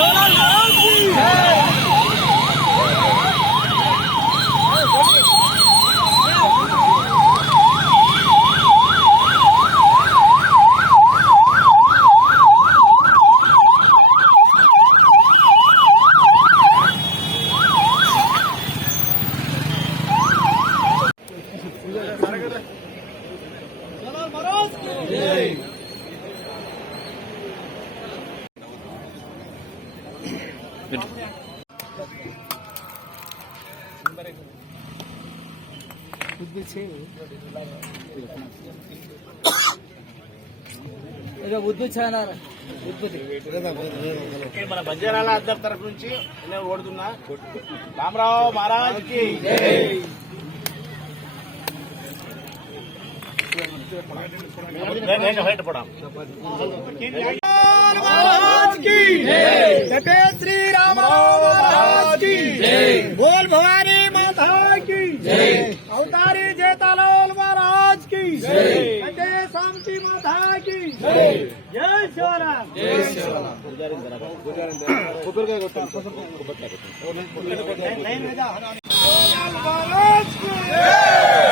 não, não, não. Okay, మన బంజారాల అద్దరు తరఫు నుంచి నేను ఓడుతున్నా రామరావు మహారాజ్కి నేను की जय शिवराम महाराज की महाराज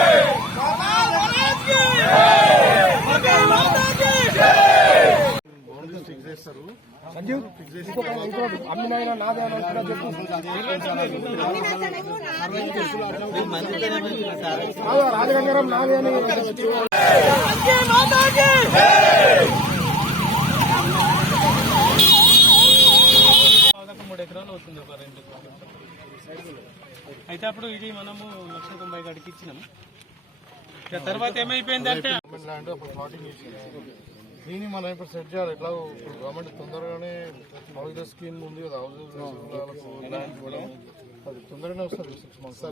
రాజగంగారం నాదే అని దాదాపు మూడు ఎకరాలు అవుతుంది ఒక రెండు అయితే అప్పుడు ఇది మనము లక్ష తొంభై గడికి ఇచ్చినాం. ఇక తర్వాత ఏమైపోయిందంటే దీన్ని మనం ఇప్పుడు సెట్ చేయాలి. ఎట్లా ఇప్పుడు గవర్నమెంట్ తొందరగానే హౌస్ స్కీమ్ ఉంది కదా హౌస్ అది తొందరగానే వస్తుంది సిక్స్ మంత్స్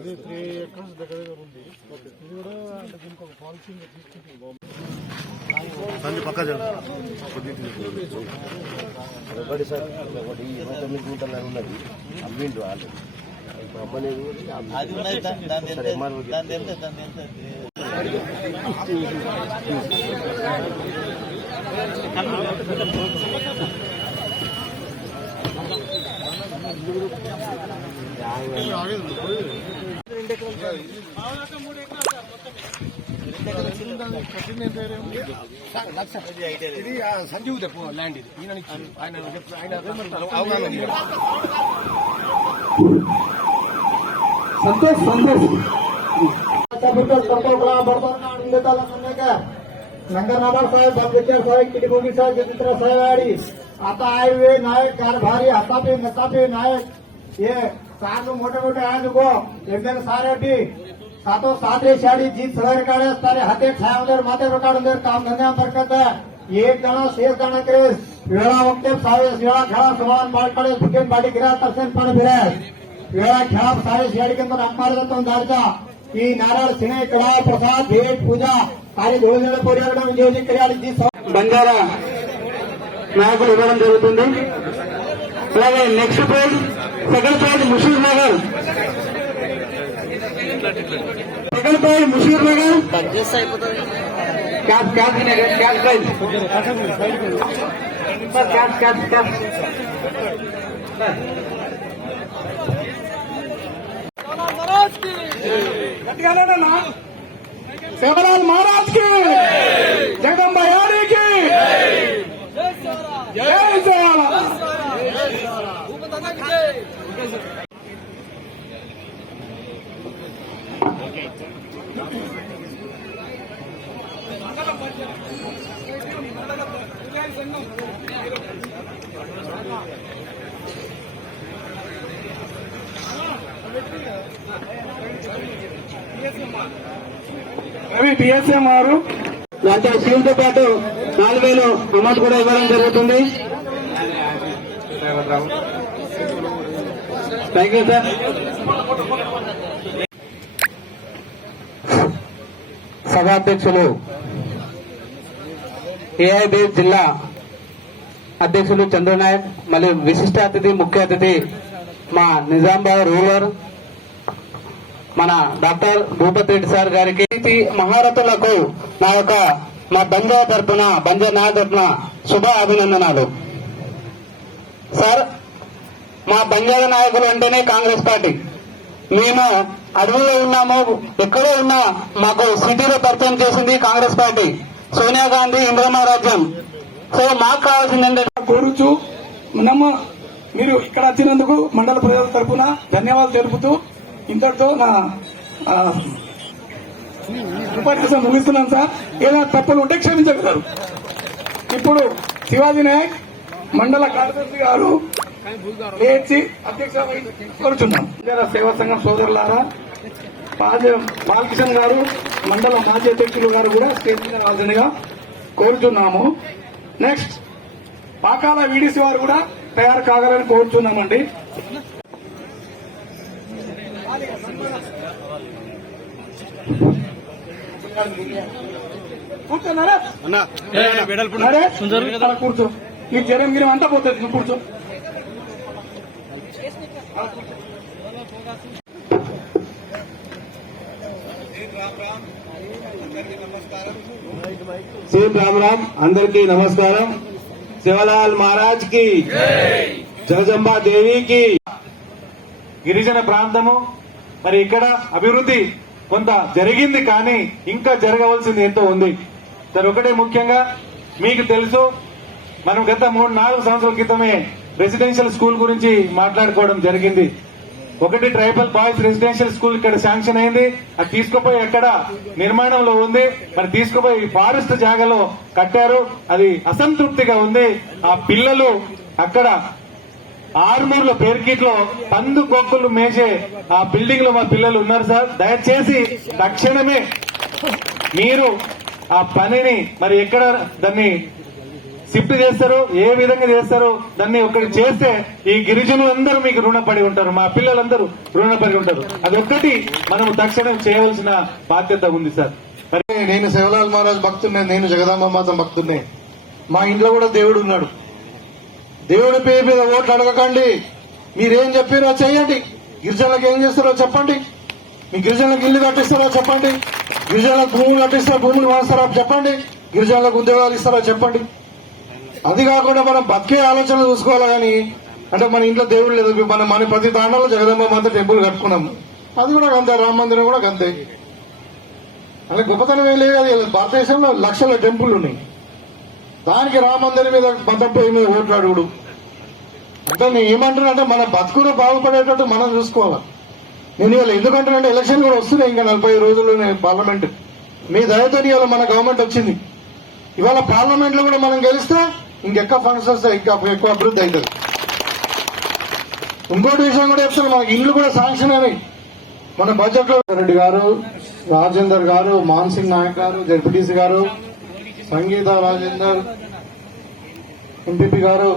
ఇది త్రీ ఎకర్స్ దగ్గర దగ్గర ఉంది. ఇది కూడా అంటే దీనికి ఒక పాలసీ తీసుకుంటుంది ఒకటి సార్ ఒకటి ఇరవై తొమ్మిది గుంటలు ఉన్నది. అమ్మిండు ఆల్రెడీ. ఇప్పుడు అమ్మలేదు. ఇది సంజీవ్ చెప్పు ల్యాండ్ ఇది ఈయన ఆయన ఆయన చెప్పు- ಮಿಸ್ಟರ್ ಸರ್ಕೋಗ್ರ ಬರ್ಬರ್ನ ನಿಲ್ಲತಾಲ ಸನ್ಯಾಕ नंगरनाबाद साहेब बांदेकर साहेब किडकोंडी साहेब जितेंद्र साहेब आड़ी. आता आय वे नायक कारभारी हतापे नतापे नायक. हे चार मोठे मोठे आय आए देखो एमएल सातो भी सातों सात रे शाड़ी जीत सवेर काढे. तारे हाते ठायावर माथे पर काढून देर काम धंद्या बरकत एक जणा शेष जणा करे वेळा वक्ते सावे वेळा खेळा समान बाळ काढे फुकेन बाडी गिरा तसेच पण फिरे वेळा खेळा सारे शाड़ी के अंबार जातो दारचा. ఈ నారాయణ సినే కళా ప్రసాద్ భేట్ పూజ కార్య భోజన పరిహారం నియోజక క్రియాలజీ నాయకులు ఇవ్వడం జరుగుతుంది. అలాగే next page second page Musheer Nagar. Second page Musheer Nagar. Cap cap cap prize cap cap cap Shivlal మహారాజ్కి జగదంబ యాదవ్కి జై శివలాల్ రవి దాంతో పాటు నాలుగు వేలు అమౌంట్ కూడా ఇవ్వడం జరుగుతుంది. థ్యాంక్ యూ సార్ సభాధ్యక్షులు ఏఐబి జిల్లా అధ్యక్షులు చంద్రనాయక్ మరియు విశిష్ట అతిథి ముఖ్య అతిథి మా నిజామాబాద్ రూరల్ మన డాక్టర్ భూపతి రెడ్డి సార్ గారికి మహారథులకు నా యొక్క మా బంజా తరపున బంజా నా తరపున శుభ అభినందనాలు. సార్ మా బంజార నాయకులు అంటేనే కాంగ్రెస్ పార్టీ. మేము అడవిలో ఉన్నాము ఎక్కడో ఉన్నా మాకు సిటీలో పరిచయం చేసింది కాంగ్రెస్ పార్టీ. సోనియా గాంధీ ఇంద్రమా రాజ్యం సో మాకు కావాల్సింది ఏంటంటే కోరుచు మీరు ఇక్కడ వచ్చినందుకు మండల ప్రజల తరపున ధన్యవాదాలు తెలుపుతూ ఇంతటితో నా ఉపన్యాసం ముగిస్తున్నాను సార్. ఏదైనా తప్పులు ఉంటే క్షమించగలరు. ఇప్పుడు శివాజీ నాయక్ మండల కార్యదర్శి గారు లేచి అధ్యక్ష కోరుచున్నాం సేవా సంఘం సోదరులారా బాల- బాలకృష్ణ గారు మండల మాజీ అధ్యక్షులు గారు కూడా స్టేజ్ మీద రావాల్సిందిగా కోరుచున్నాము. నెక్స్ట్ పాకాల వీడీసీ వారు కూడా తయారు కాగలని కోరుచున్నామండి. కూర్చోన్నారా కూర్చో. ఈ జ్వరం గిరం అంతా పోతుంది నువ్వు కూర్చో. సేమ్ రామ్ రామ్ అందరికీ నమస్కారం. శివలాల్ మహారాజ్కి జగజంబా దేవికి గిరిజన ప్రాంతము మరి ఇక్కడ అభివృద్ధి. కొంత జరిగింది కానీ ఇంకా జరగవలసింది ఎంతో ఉంది. సార్ ఒకటే ముఖ్యంగా మీకు తెలుసు మనం గత మూడు నాలుగు సంవత్సరాల క్రితమే రెసిడెన్షియల్ స్కూల్ గురించి మాట్లాడుకోవడం జరిగింది. ఒకటి ట్రైబల్ బాయ్స్ రెసిడెన్షియల్ స్కూల్ ఇక్కడ శాంక్షన్ అయింది. అది తీసుకుపోయి ఎక్కడ? నిర్మాణంలో ఉంది. మరి తీసుకుపోయి ఫారెస్ట్ జాగాలో కట్టారు. అది అసంతృప్తిగా ఉంది. ఆ పిల్లలు అక్కడ ఆరుమూరుల పేర్కిట్లో పందు కొక్కులు మేసే ఆ బిల్డింగ్లో మా పిల్లలు ఉన్నారు సార్. దయచేసి తక్షణమే మీరు ఆ పనిని మరి ఎక్కడ దాన్ని షిఫ్ట్ చేస్తారు ఏ విధంగా చేస్తారు దాన్ని ఒకటి చేస్తే ఈ గిరిజనులందరూ మీకు రుణపడి ఉంటారు. మా పిల్లలందరూ రుణపడి ఉంటారు. అది ఒక్కటి మనం తక్షణం చేయవలసిన బాధ్యత ఉంది సార్. మరి నేను శివలాల్ మహారాజ్ భక్తున్నే నేను జగదాంబ మాత భక్తున్నే. మా ఇంట్లో కూడా దేవుడు ఉన్నాడు. దేవుడి పేరు మీద ఓట్లు అడగకండి. మీరేం చెప్పారో చేయండి గిరిజనులకు ఏం చేస్తారో చెప్పండి. మీ గిరిజనులకు ఇల్లు కట్టిస్తారో చెప్పండి. గిరిజనులకు భూములు కట్టిస్తారో భూములు మారుస్తారో చెప్పండి. గిరిజనులకు ఉద్యోగాలు ఇస్తారో చెప్పండి. అది కాకుండా మనం బతికే ఆలోచన చూసుకోవాలి కానీ అంటే మన ఇంట్లో దేవుడు లేదు. మనం మన ప్రతి తాండంలో జగదంబ మాత టెంపుల్ కట్టుకున్నాం. అది కూడా అంతే రామ మందిరం కూడా అంతే అంటే గొప్పతనం ఏం లేదు అది భారతదేశంలో లక్షల టెంపుల్ ఉన్నాయి. దానికి రామ మీద మతంపై మీద ఓట్లాడు అంటే నేను ఏమంటున్నానంటే మన బతుకులు బాగుపడేటట్టు మనం చూసుకోవాలి. నేను ఇవాళ ఎందుకంటున్నా ఎలక్షన్ కూడా వస్తున్నాయి ఇంకా నలభై రోజుల్లోనే పార్లమెంట్. మీ దయతో ఇవాళ మన గవర్నమెంట్ వచ్చింది. ఇవాళ పార్లమెంట్లో కూడా మనం గెలిస్తే ఇంకెక్క ఫండ్స్ వస్తాయి ఇంకా ఎక్కువ అభివృద్ధి అవుతుంది. ఇంకోటి విషయం కూడా చెప్తాను మనకి ఇల్లు కూడా శాంక్షన్ అయినాయి. మన బడ్జెట్లో రెడ్డి గారు రాజేందర్ గారు మాన్సింగ్ నాయక్ గారు జడ్పీటీసీ గారు సంగీత రాజేందర్ ఎంపీపీ గారు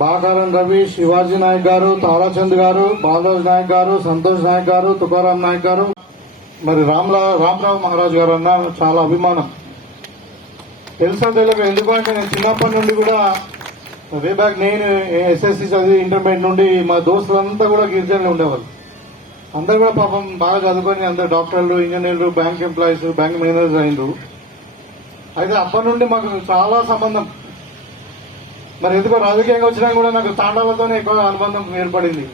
బాకారం రవీష్ శివాజీ నాయక్ గారు తారాచంద్ గారు బాలరాజ్ నాయక్ గారు సంతోష్ నాయక్ గారు తుకారాం నాయక్ గారు. మరి రామ్లా రామరావు మహారాజ్ గారు అన్న చాలా అభిమానం. తెలుసా తెలియక ఎందుకంటే నేను చిన్నప్పటి నుండి కూడా వే బ్యాక్ నేను ఎస్ఎస్సి చదివి ఇంటర్మీడియట్ నుండి మా దోస్తులంతా కూడా గిరిజనులు ఉండేవాళ్ళు. అందరు కూడా పాపం బాగా చదువుకొని అందరు డాక్టర్లు ఇంజనీర్లు బ్యాంక్ ఎంప్లాయీస్ బ్యాంక్ మేనేజర్స్ అయినరు. అయితే అప్పటి నుండి మాకు చాలా సంబంధం. మరి ఎందుకో రాజకీయంగా వచ్చినా కూడా నాకు తాండాలతోనే ఎక్కువ అనుబంధం ఏర్పడింది.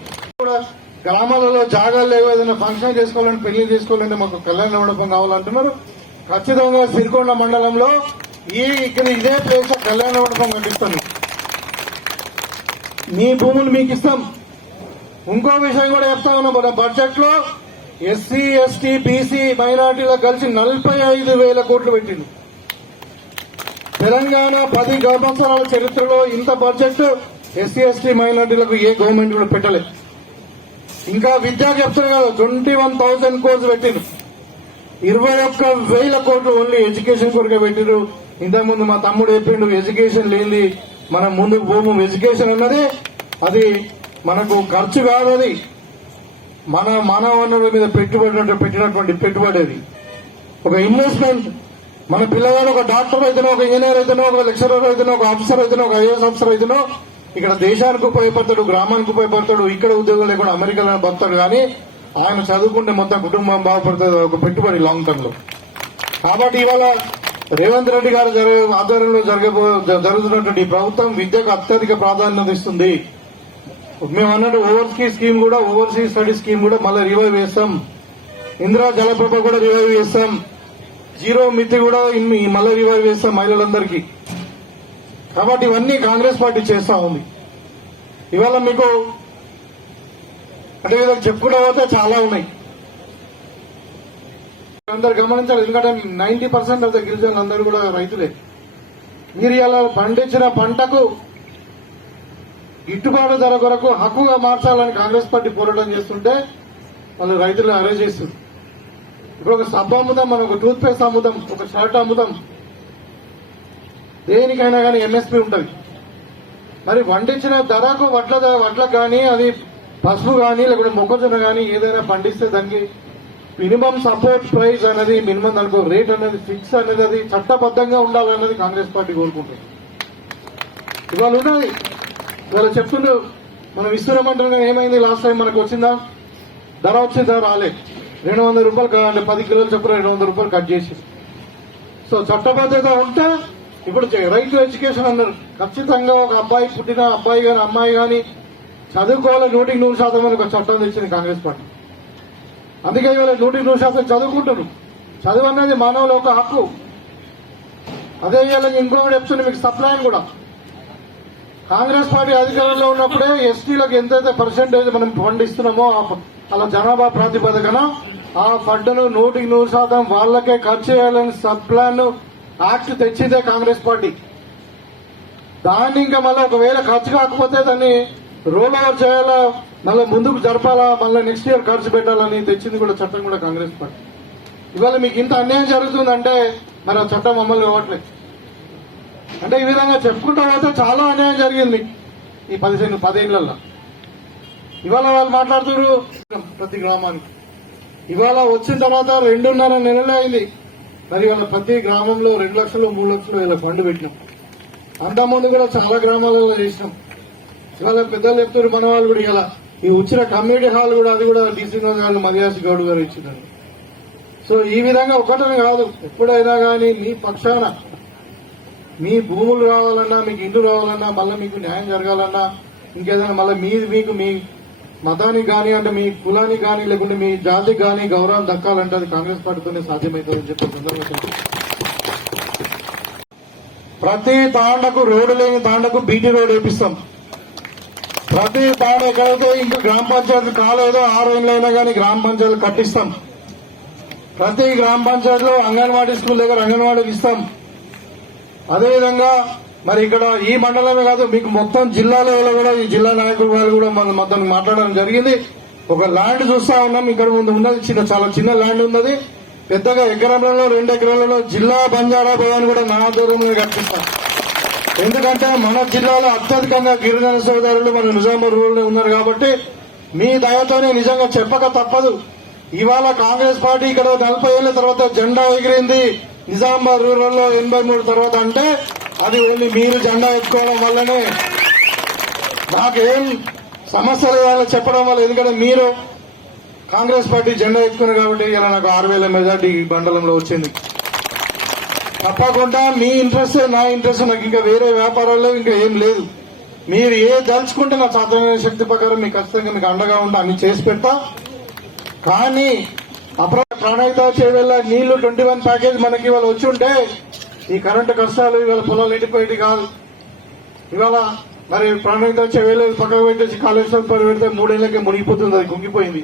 కూడా గ్రామాలలో జాగాలు లేవు ఏదైనా ఫంక్షన్ చేసుకోవాలంటే పెళ్ళి చేసుకోవాలంటే మాకు కళ్యాణ మండపం కావాలంటున్నారు. ఖచ్చితంగా సిరికొండ మండలంలో ఈ ఇక్కడ ఇదే ప్లేస్ కళ్యాణ మండపం కట్టిస్తాను. మీ భూములు మీకు ఇస్తాం. ఇంకో విషయం కూడా చెప్తా ఉన్నాం మన బడ్జెట్లో ఎస్సీ ఎస్టీ బీసీ మైనార్టీలకు కలిసి నలభై ఐదు వేల కోట్లు పెట్టింది తెలంగాణ పది సంవత్సరాల చరిత్రలో ఇంత బడ్జెట్ ఎస్సీ ఎస్టీ మైనార్టీలకు ఏ గవర్నమెంట్ కూడా పెట్టలేదు. ఇంకా విద్యా చెప్తారు కదా ట్వంటీ వన్ థౌసండ్ కోర్స్ పెట్టిండ్రు. ఇరవై ఒక్క వేల కోట్లు ఓన్లీ ఎడ్యుకేషన్ కొరకే పెట్టిరు ఇంతకుముందు మా తమ్ముడు చెప్పిండు ఎడ్యుకేషన్ లేని మనం ముందుకు భూము ఎడ్యుకేషన్ అన్నది అది మనకు ఖర్చు కాదది అది. మన మానవ వనరుల మీద పెట్టుబడి పెట్టినటువంటి పెట్టుబడి అది. ఒక ఇన్వెస్ట్మెంట్ మన పిల్లగాడు ఒక డాక్టర్ అయితేనో ఒక ఇంజనీర్ అయితేనో ఒక లెక్చరర్ అయితేనో ఒక ఆఫీసర్ అయితేనో ఒక ఐఏఎస్ ఆఫీసర్ అయితేనో ఇక్కడ దేశానికి ఉపయోగపడతాడు గ్రామానికి ఉపయోగపడతాడు ఇక్కడ ఉద్యోగం లేకుండా అమెరికాలో బతాడు కానీ ఆయన చదువుకుంటే మొత్తం కుటుంబం బాగుపడుతుంది ఒక పెట్టుబడి లాంగ్ టర్మ్లో. కాబట్టి ఇవాళ రేవంత్ రెడ్డి గారు జరిగే ఆధ్వర్యంలో జరగబో జరుగుతున్నటువంటి ప్రభుత్వం విద్యకు అత్యధిక ప్రాధాన్యత ఇస్తుంది. మేము అన్నట్టు ఓవర్సీస్ స్కీమ్ కూడా ఓవర్సీస్ స్టడీ స్కీమ్ కూడా మళ్ళీ రివైవ్ చేస్తాం. ఇందిరా జలప్రభ కూడా రివైవ్ చేస్తాం. జీరో మితి కూడా ఇన్ని మళ్ళీ రివైవ్ చేస్తాం మహిళలందరికీ. కాబట్టి ఇవన్నీ కాంగ్రెస్ పార్టీ చేస్తా ఉంది. ఇవాళ మీకు అంటే వీళ్ళకి చెప్పుకుంటూ పోతే చాలా ఉన్నాయి. అందరు గమనించాలి ఎందుకంటే నైన్టీ పర్సెంట్ ఆఫ్ ద గిరిజనులు అందరూ కూడా రైతులే. మీరు ఇలా పండించిన పంటకు గిట్టుబాటు ధర కొరకు హక్కుగా మార్చాలని కాంగ్రెస్ పార్టీ పోరాటం చేస్తుంటే వాళ్ళు రైతులు అరేజ్ చేస్తుంది ఇప్పుడు ఒక సబ్బు అమ్ముదాం మనం ఒక టూత్ పేస్ట్ అమ్ముదాం ఒక షర్ట్ అమ్ముదాం. దేనికైనా కానీ ఎంఎస్పి ఉంటుంది. మరి వండించిన ధరకు వడ్ల వడ్లకు కానీ అది పసుపు కానీ లేకుంటే మొక్కజొన్న కానీ ఏదైనా పండిస్తే దానికి మినిమం సపోర్ట్ ప్రైస్ అనేది మినిమం దానికి రేట్ అనేది ఫిక్స్ అనేది అది చట్టబద్ధంగా ఉండాలన్నది కాంగ్రెస్ పార్టీ కోరుకుంటుంది. ఇవాళ ఉన్నది. ఇవాళ చెప్తుండ్రు మనం ఇస్తున్నామంటారు ఏమైంది? లాస్ట్ టైం మనకు వచ్చిందా? ధర వచ్చిందా? రాలేదు రెండు వందల రూపాయలు కావాలి పది కిలోలు చెప్పిన రెండు వందల రూపాయలు కట్ చేసి. సో చట్టబద్ధత ఉంటే ఇప్పుడు రైట్ ఎడ్యుకేషన్ అన్నారు. ఖచ్చితంగా ఒక అబ్బాయి పుట్టిన అబ్బాయి కానీ అమ్మాయి కానీ చదువుకోవాలి నూటికి నూరు శాతం అని ఒక చట్టం తెచ్చింది కాంగ్రెస్ పార్టీ. అందుకే ఇవాళ నూటికి నూరు శాతం చదువుకుంటారు చదువు అనేది మానవుల ఒక హక్కు. అదే ఇవాళ ఇంకొకటి చెప్తుంది మీకు సప్లైన్ కూడా. కాంగ్రెస్ పార్టీ అధికారంలో ఉన్నప్పుడే ఎస్టీలకు ఎంతైతే పర్సెంటేజ్ మనం ఫండ్ ఇస్తున్నామో అలా జనాభా ప్రాతిపదికన ఆ ఫండ్ను నూటికి నూరు శాతం వాళ్ళకే ఖర్చు చేయాలని సబ్ ప్లాన్ యాక్ట్ తెచ్చిందే కాంగ్రెస్ పార్టీ. దాన్ని ఇంకా మళ్ళీ ఒకవేళ ఖర్చు కాకపోతే దాన్ని రోల్ ఓవర్ చేయాలా మళ్ళీ ముందుకు జరపాలా మళ్ళీ నెక్స్ట్ ఇయర్ ఖర్చు పెట్టాలని తెచ్చింది కూడా చట్టం కూడా కాంగ్రెస్ పార్టీ. ఇవాళ మీకు ఇంత అన్యాయం జరుగుతుందంటే మరి ఆ చట్టం అమలు ఇవ్వట్లేదు అంటే ఈ విధంగా చెప్పుకుంటా పోతే చాలా అన్యాయం జరిగింది ఈ పదిహేను పదేళ్ళలో ఇవాళ వాళ్ళు మాట్లాడుతున్నారు ప్రతి గ్రామానికి. ఇవాళ వచ్చిన తర్వాత రెండున్నర నెలలే అయింది. మరి ఇవాళ ప్రతి గ్రామంలో రెండు లక్షలు మూడు లక్షలు ఇలా ఫండ్ పెట్టినాం. అంతకుముందు కూడా చాలా గ్రామాలలో చేసినాం. ఇవాళ పెద్దలు చెప్తారు మన వాళ్ళు కూడా ఇలా. ఈ వచ్చిన కమ్యూనిటీ హాల్ కూడా అది కూడా డీసీ గారు మదియాసి గౌడ్ గారు ఇచ్చినారు. సో ఈ విధంగా ఒకటని కాదు ఎప్పుడైనా కానీ మీ పక్షాన మీ భూములు రావాలన్నా మీకు ఇల్లు రావాలన్నా మళ్ళీ మీకు న్యాయం జరగాలన్నా ఇంకేదైనా మళ్ళీ మీది మీకు మీ మతానికి కానీ అంటే మీ కులానికి కానీ లేకుంటే మీ జాతికి కానీ గౌరవం దక్కాలంటే అది కాంగ్రెస్ పార్టీతోనే సాధ్యమవుతుందని చెప్పి సందర్భంగా ప్రతి తాండకు రోడ్డు లేని తాండకు బీటీ రోడ్ వేపిస్తాం. ప్రతి తాండ ఎక్కడైతే ఇంకా గ్రామ పంచాయతీ కాలేదో ఆ రోజులైనా కానీ గ్రామ పంచాయతీ కట్టిస్తాం. ప్రతి గ్రామ పంచాయతీలో అంగన్వాడీ స్కూల్ దగ్గర అంగన్వాడీకి ఇస్తాం. అదేవిధంగా మరి ఇక్కడ ఈ మండలమే కాదు మీకు మొత్తం జిల్లాలో కూడా ఈ జిల్లా నాయకులు వాళ్ళు కూడా మన మొత్తం మాట్లాడడం జరిగింది. ఒక ల్యాండ్ చూస్తా ఉన్నాం ఇక్కడ ముందు ఉన్నది చిన్న చాలా చిన్న ల్యాండ్ ఉన్నది. పెద్దగా ఎకరంలో రెండు ఎకరాలలో జిల్లా బంజారా భవన్ కూడా నా దూరంలో కట్టిస్తాం. ఎందుకంటే మన జిల్లాలో అత్యధికంగా గిరిజన సోదరులు మన నిజామాబాద్ రూరల్లో ఉన్నారు కాబట్టి మీ దయతోనే నిజంగా చెప్పక తప్పదు. ఇవాళ కాంగ్రెస్ పార్టీ ఇక్కడ నలభై ఏళ్ళ తర్వాత జెండా ఎగిరింది. నిజామాబాద్ రూరల్లో ఎనభై మూడు తర్వాత అంటే అది ఓన్లీ మీరు జెండా ఎత్తుకోవడం వల్లనే. నాకేం సమస్యలు లేదని చెప్పడం వల్ల ఎందుకంటే మీరు కాంగ్రెస్ పార్టీ జెండా ఎత్తుకున్నారు కాబట్టి ఇలా నాకు ఆరు వేల మెజార్టీ ఈ మండలంలో వచ్చింది. తప్పకుండా మీ ఇంట్రెస్ట్ నా ఇంట్రెస్ట్ నాకు ఇంకా వేరే వ్యాపారాల్లో ఇంకా ఏం లేదు. మీరు ఏ దలుచుకుంటే నా సాధారణ శక్తి ప్రకారం మీకు ఖచ్చితంగా మీకు అండగా ఉండి అన్ని చేసి పెడతా. కానీ అప్ర ప్రణాళిక చేయవల్ల నీళ్ళు ట్వంటీ వన్ ప్యాకేజ్ మనకి ఇవాళ వచ్చి ఉంటే ఈ కరెంటు కష్టాలు ఇవాళ పొలాలు ఎండిపోయేది కాదు. ఇవాళ మరి ప్రణాళిక చేయలేదు పక్కకు పెట్టేసి కాళేశ్వరం పని పెడితే మూడేళ్ళకే మునిగిపోతుంది అది కుంగిపోయింది.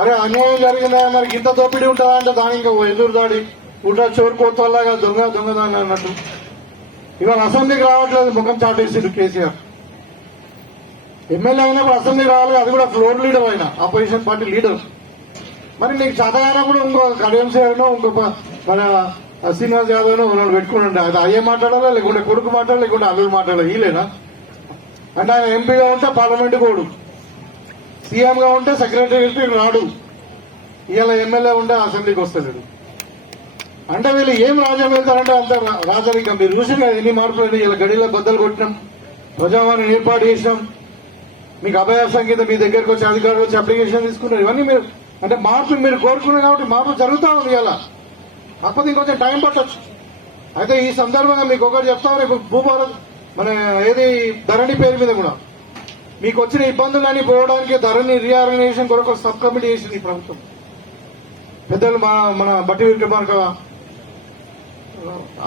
అరే అన్యాయం జరిగిందా? మనకి ఇంత దోపిడీ ఉంటుందా అంటే దాని ఇంకా ఎదురు దాడి ఉంటా చోరు కోతల్లాగా దొంగ దొంగదాన్ని అన్నట్టు. ఇవాళ అసెంబ్లీకి రావట్లేదు ముఖం చాటేసిండు కేసీఆర్. ఎమ్మెల్యే అయినప్పుడు అసెంబ్లీకి రావాలి అది కూడా ఫ్లోర్ లీడర్ అయినా ఆపోజిషన్ పార్టీ లీడర్. మరి నీకు చదవనప్పుడు ఇంకో కడియం సేవనో ఇంకో మన శ్రీనివాస్ యాదవ్నో రెండు పెట్టుకుని అది అయ్యే మాట్లాడాలా? లేకుంటే కొడుకు మాట్లాడాలి లేకుంటే అల్లుడు మాట్లాడాలి వీలేనా అంటే ఆయన ఎంపీగా ఉంటే పార్లమెంట్ కోడు సీఎంగా ఉంటే సెక్రటరీ రాడు. ఇవాళ ఎమ్మెల్యే ఉంటే అసెంబ్లీకి వస్తలేడు. అంటే వీళ్ళు ఏం రాజ్యం వెళ్తారంటే అంత రాజరికం. మీరు చూసి ఎన్ని మార్పులు ఇలా గడిలో బద్దలు కొట్టినాం. ప్రజావాణి ఏర్పాటు చేసినాం. మీకు అభయ సంగీతం మీ దగ్గరకు వచ్చి అధికారులు వచ్చి అప్లికేషన్ తీసుకున్నారు. ఇవన్నీ మీరు అంటే మార్పు మీరు కోరుకున్నారు కాబట్టి మార్పు జరుగుతూ ఉంది ఇలా కాకపోతే ఇంకొంచెం టైం పట్టచ్చు. అయితే ఈ సందర్భంగా మీకు ఒకటి చెప్తాం రేపు భూభారత్ మన ఏది ధరణి పేరు మీద కూడా మీకు వచ్చిన ఇబ్బందులన్నీ పోవడానికి ధరణి రీఆర్గనైజేషన్ కొరకు సబ్ కమిటీ చేసింది ప్రభుత్వం. పెద్దలు మా మన బట్టి విక్రమార్క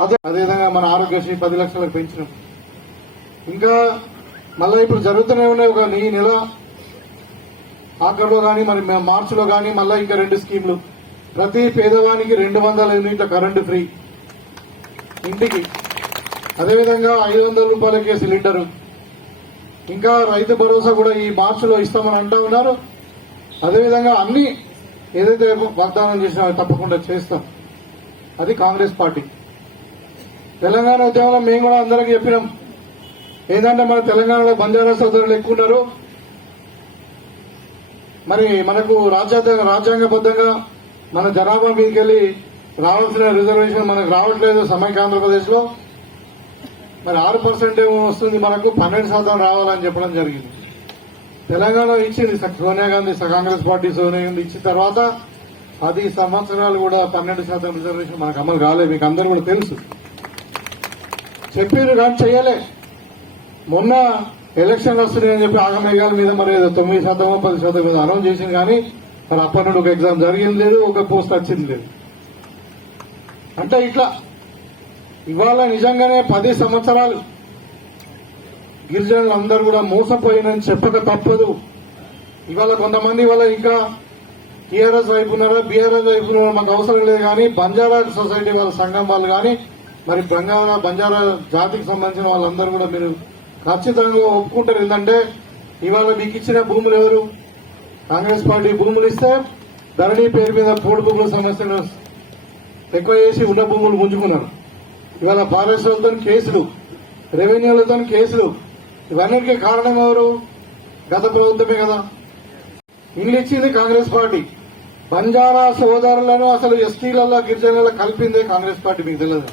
అదే అదేవిధంగా మన ఆరోగ్యశ్రీ పది లక్షలకు పెంచినాం. ఇంకా మళ్ళీ ఇప్పుడు జరుగుతూనే ఉన్నాయి ఒక ఈ నెల ఆఖరిలో కానీ మరి మార్చిలో కానీ మళ్ళీ ఇంకా రెండు స్కీమ్లు. ప్రతి పేదవానికి రెండు వందల యూనిట్ల కరెంటు ఫ్రీ. ఇంటికి. అదేవిధంగా ఐదు వందల రూపాయలకే సిలిండరు. ఇంకా రైతు భరోసా కూడా ఈ మార్చిలో ఇస్తామని అంటా ఉన్నారు. అదేవిధంగా అన్ని ఏదైతే వాగ్దానం చేసినా తప్పకుండా చేస్తాం. అది కాంగ్రెస్ పార్టీ. తెలంగాణ ఉద్యమంలో మేము కూడా అందరికీ చెప్పినాం. ఏంటంటే మన తెలంగాణలో బంజారా సోదరులు ఎక్కువ ఉన్నారు. మరి మనకు రాజ్యాంగ రాజ్యాంగబద్ధంగా మన జనాభా మీదకి వెళ్ళి రావాల్సిన రిజర్వేషన్ మనకు రావట్లేదు సమైక్య ఆంధ్రప్రదేశ్లో మరి ఆరు పర్సెంట్ ఏమో వస్తుంది మనకు పన్నెండు శాతం రావాలని చెప్పడం జరిగింది. తెలంగాణ ఇచ్చింది సోనియా గాంధీ కాంగ్రెస్ పార్టీ సోనియా గాంధీ ఇచ్చిన తర్వాత పది సంవత్సరాలు కూడా పన్నెండు శాతం రిజర్వేషన్ మనకు అమలు కాలేదు మీకు అందరూ కూడా తెలుసు. చెప్పారు కానీ చేయలే. మొన్న ఎలక్షన్లు వస్తున్నాయని చెప్పి ఆగమేఘాల మీద మరి ఏదో తొమ్మిది శాతం పది శాతం మీద అనౌన్స్ చేసింది కానీ మరి అప్పటి నుండి ఒక ఎగ్జామ్ జరిగింది లేదు ఒక పోస్ట్ వచ్చింది లేదు. అంటే ఇట్లా ఇవాళ నిజంగానే పది సంవత్సరాలు గిరిజనులు అందరూ కూడా మోసపోయినని చెప్పక తప్పదు. ఇవాళ కొంతమంది ఇవాళ ఇంకా టీఆర్ఎస్ వైపు ఉన్నారా బీఆర్ఎస్ వైపు ఉన్నారా మాకు అవసరం లేదు కానీ బంజారా సొసైటీ వాళ్ళ సంఘం వాళ్ళు కానీ మరి బంగారా బంజారా జాతికి సంబంధించిన వాళ్ళందరూ కూడా మీరు ఖచ్చితంగా ఒప్పుకుంటారు. ఏంటంటే ఇవాళ మీకు ఇచ్చిన భూములు ఎవరు? కాంగ్రెస్ పార్టీ భూములు ఇస్తే ధరణి పేరు మీద పోడు భూముల సమస్యలు ఎక్కువ చేసి ఉన్న భూములు గుంజుకున్నారు. ఇవాళ ఫారెస్ట్లతో కేసులు రెవెన్యూలతో కేసులు ఇవన్నిటికీ కారణం ఎవరు? గత ప్రభుత్వమే కదా. ఇల్లు ఇచ్చింది కాంగ్రెస్ పార్టీ. బంజారా సోదరులను అసలు ఎస్టీలలో గిరిజనులలో కలిపిందే కాంగ్రెస్ పార్టీ మీకు తెలియదు?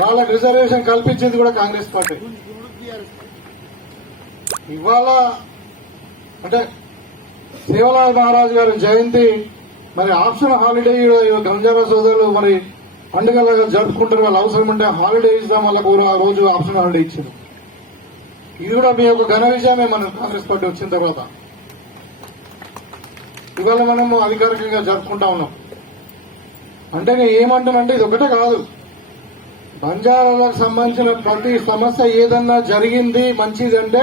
వాళ్ళకి రిజర్వేషన్ కల్పించింది కూడా కాంగ్రెస్ పార్టీ. ఇవాళ అంటే శివలాల్ మహారాజు గారి జయంతి మరి ఆప్షన్ హాలిడే గంజారా సోదరులు మరి పండుగలుగా జరుపుకుంటారు వాళ్ళు అవసరం ఉంటే హాలిడే ఇద్దాం వాళ్ళకు ఆ రోజు ఆప్షన్ హాలిడే ఇచ్చారు. ఇది కూడా మీ యొక్క ఘన విజయమే మన కాంగ్రెస్ పార్టీ వచ్చిన తర్వాత. ఇవాళ మనము అధికారికంగా జరుపుకుంటా ఉన్నాం. అంటే నేను ఏమంటానంటే ఇది ఒకటే కాదు. బంజారాలకు సంబంధించిన ప్రతి సమస్య ఏదన్నా జరిగింది మంచిదంటే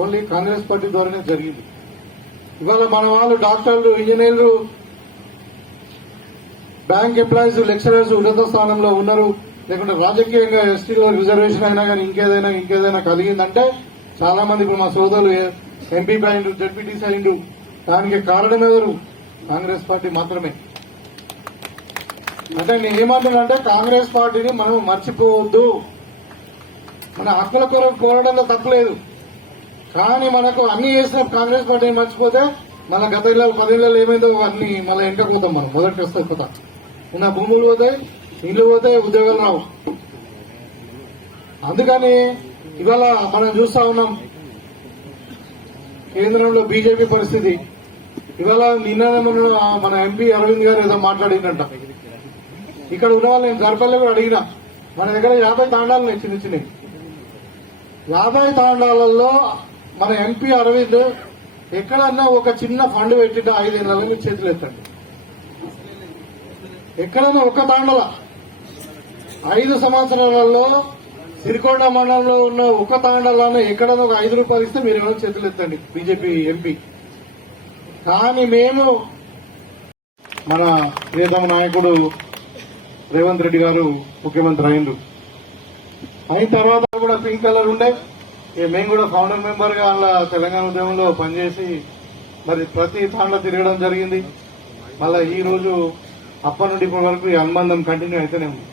ఓన్లీ కాంగ్రెస్ పార్టీ ద్వారానే జరిగింది. ఇవాళ మన వాళ్ళు డాక్టర్లు ఇంజనీర్లు బ్యాంక్ ఎంప్లాయీస్ లెక్చరర్స్ ఉన్నత స్థానంలో ఉన్నారు. లేకుంటే రాజకీయంగా ఎస్టీలో రిజర్వేషన్ అయినా కానీ ఇంకేదైనా ఇంకేదైనా కలిగిందంటే చాలా మంది ఇప్పుడు మా సోదరులు ఎంపీ అయిండు జడ్పీటీసీ అయిండు దానికి కారణం ఎవరు? కాంగ్రెస్ పార్టీ మాత్రమే. అంటే నేను ఏమంటున్నానంటే కాంగ్రెస్ పార్టీని మనం మర్చిపోవద్దు. మన హక్కుల కొరకు పోరాడంలో తప్పలేదు కానీ మనకు అన్ని చేసిన కాంగ్రెస్ పార్టీని మర్చిపోతే మన గత ఇళ్ళ పది ఇళ్ళలో ఏమైందో అన్ని మళ్ళీ వెంటకపోతాం మనం. మొదటి వస్తాయి పోతాం ఉన్న భూములు పోతాయి ఇల్లు పోతాయి ఉద్యోగాలు రావు. అందుకని ఇవాళ మనం చూస్తా ఉన్నాం కేంద్రంలో బీజేపీ పరిస్థితి. ఇవాళ నిన్న మన ఎంపీ అరవింద్ గారు ఏదో మాట్లాడిందంట. ఇక్కడ ఉన్న వాళ్ళు నేను జరపల్లి కూడా అడిగిన మన దగ్గర యాభై తాండాలు ఉన్నాయి చిన్న చిన్నవి యాభై తాండాలలో మన ఎంపీ అరవింద్ ఎక్కడన్నా ఒక చిన్న ఫండ్ పెట్టిన ఐదేళ్ళ నుంచి చేతులు ఎత్తండి. ఎక్కడన్నా ఒక తాండల? ఐదు సంవత్సరాలలో సిరికొండ మండలంలో ఉన్న ఒక తాండలానే ఎక్కడన్నా ఒక ఐదు రూపాయలు ఇస్తే మీరు ఏమైనా చేతులు ఎత్తండి బీజేపీ ఎంపీ. కానీ మేము మన ప్రియతమ నాయకుడు రేవంత్ రెడ్డి గారు ముఖ్యమంత్రి అయిండు. అయిన తర్వాత కూడా పింక్ కలర్ ఉండే. ఇక మేము కూడా ఫౌండర్ మెంబర్గా అలా తెలంగాణ ఉద్యమంలో పనిచేసి మరి ప్రతి తాండ తిరగడం జరిగింది. మళ్ళా ఈ రోజు అప్పటి నుండి ఇప్పటి వరకు ఈ అనుబంధం కంటిన్యూ అయితేనే ఉంది.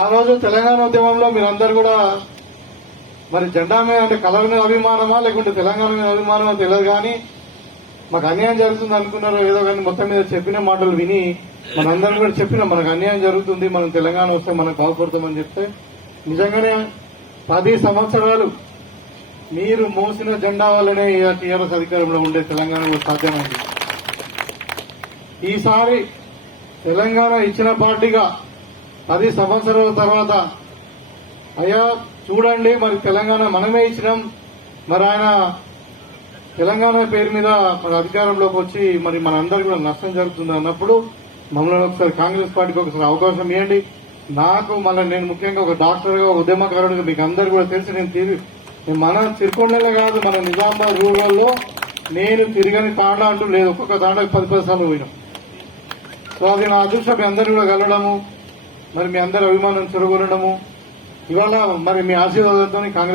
ఆ రోజు తెలంగాణ ఉద్యమంలో మీరందరూ కూడా మరి జెండా మీద అంటే కలర్ మీద అభిమానమా లేకుంటే తెలంగాణ మీద అభిమానమా తెలియదు కానీ మాకు అన్యాయం జరుగుతుంది అనుకున్నారో ఏదో కానీ మొత్తం మీద చెప్పిన మాటలు విని మనందరం కూడా చెప్పిన మనకు అన్యాయం జరుగుతుంది మనం తెలంగాణ వస్తే మనం బాగుపడతామని చెప్తే నిజంగానే పది సంవత్సరాలు మీరు మోసిన జెండా వల్లనే టీఆర్ఎస్ అధికారంలో ఉండే తెలంగాణలో సాధ్యమైంది. ఈసారి తెలంగాణ ఇచ్చిన పార్టీగా పది సంవత్సరాల తర్వాత అయ్యా చూడండి మరి తెలంగాణ మనమే ఇచ్చినాం మరి ఆయన తెలంగాణ పేరు మీద మరి అధికారంలోకి వచ్చి మరి మన అందరికి కూడా నష్టం జరుగుతుంది అన్నప్పుడు మమ్మల్ని ఒకసారి కాంగ్రెస్ పార్టీకి ఒకసారి అవకాశం ఇవ్వండి. నాకు మళ్ళీ నేను ముఖ్యంగా ఒక డాక్టర్గా ఒక ఉద్యమకారుడిగా మీకు అందరు కూడా తెలిసి నేను తిరిగి నేను మన తిరుకొండలో కాదు మన నిజామాబాద్ రూరల్లో నేను తిరగని తాండా అంటూ లేదు. ఒక్కొక్క తాండాకి పది పది సార్లు పోయినాం. సో అది నా అదృష్టం. మీ అందరు కూడా కలవడము మరి మీ అందరి అభిమానం చెరగొనడము ఇవాళ మరి మీ ఆశీర్వాదంతో కాంగ్రెస్